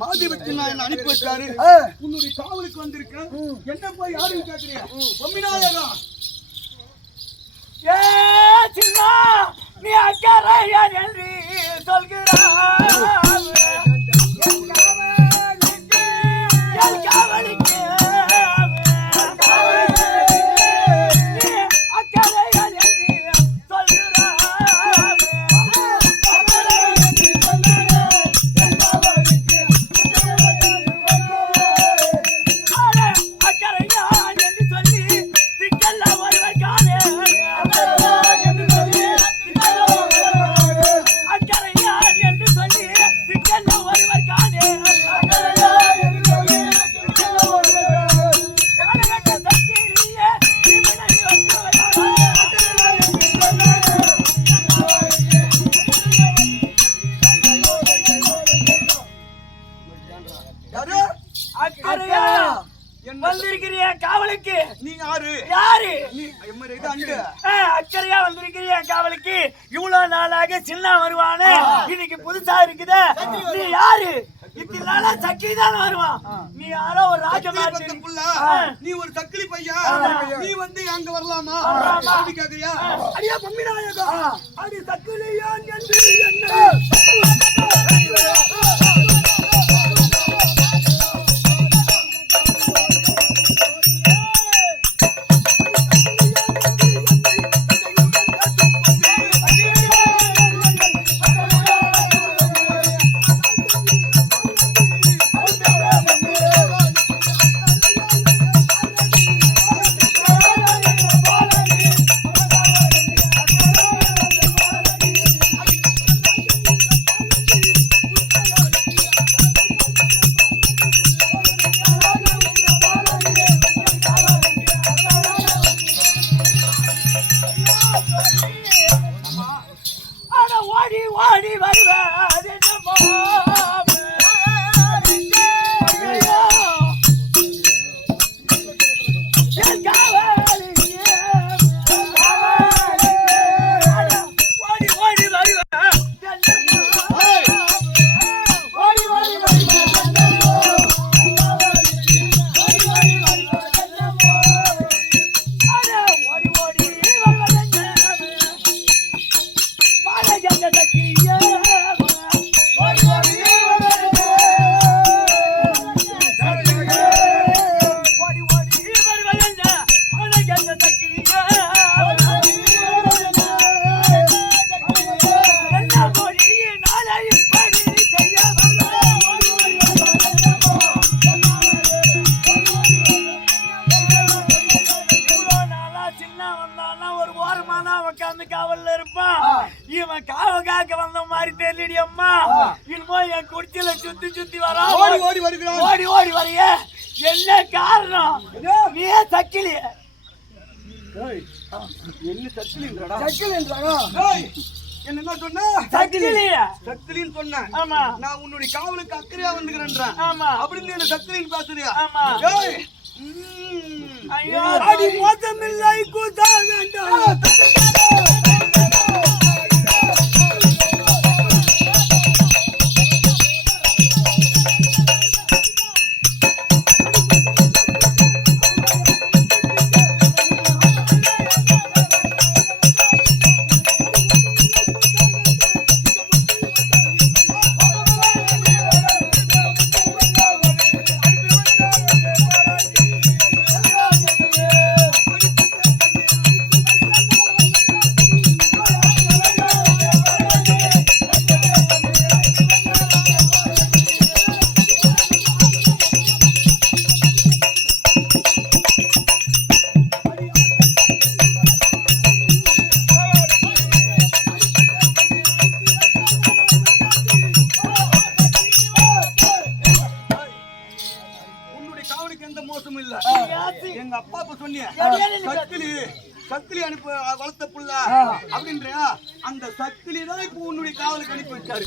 மாதேவத்தில் நான் அனுப்பி வச்சாரு உன்னுடைய காவலுக்கு வந்திருக்கேன் என்ன போய் யாரும் கேட்கறியா பொம்மிநாயகா. ஏ சின்ன! நீ அக்கறையா வந்திருக்கிறிய காவலுக்கு? நீ யாரு? யாரு? அக்கறையா வந்திருக்கிறிய காவலுக்கு? இவ்வளவு நாளாக சின்ன வருவானே. இன்னைக்கு புதுசா இருக்குதே. நீ யாரு? இத்தனை நாளா தானே வருவான் நீ யாரோ ஒரு ராஜமாரி புள்ள. நீ ஒரு சக்கிலி பையா? நீ வந்து அங்க வரலாமா? அப்படி கேக்குறியா? அடியா அடி சக்கரியான் என்று என்ன ஓடி ஓடி வருவேன். சின்ன வந்தானா ஒரு ஓரமா தான் உட்காந்து காவல்ல இருப்பான். இவன் காவ காக்க வந்த மாதிரி தெரியடி அம்மா. இனிமோ என் குடிச்சில சுத்தி சுத்தி வரா. ஓடி ஓடி வருகிறான். ஓடி ஓடி வரைய. என்ன காரணம்? நீ சக்கிலி என்ன சக்கிலின்றடா? சக்கில் என்றாரா ஏய் என்ன என்ன சொன்ன சக்கிலி சக்கிலின்னு சொன்னேன் ஆமா. நான் உன்னுடைய காவலுக்கு அக்கறையா வந்துக்கிறேன்றேன். ஆமா. அப்படின்னு என்ன சக்கிலின்னு பேசுறியா? ஆமா. أيوة. أيوة. أيوة. أيوة. أيوة. أيوة. أيوة. எங்க அப்பா இப்ப சொன்னிய சக்கிலி சக்கிலி அனுப்ப வளர்த்த புள்ள அப்படின்றியா அந்த சக்கிலி தான் இப்போ உன்னுடைய காவலுக்கு அனுப்பி வச்சாரு.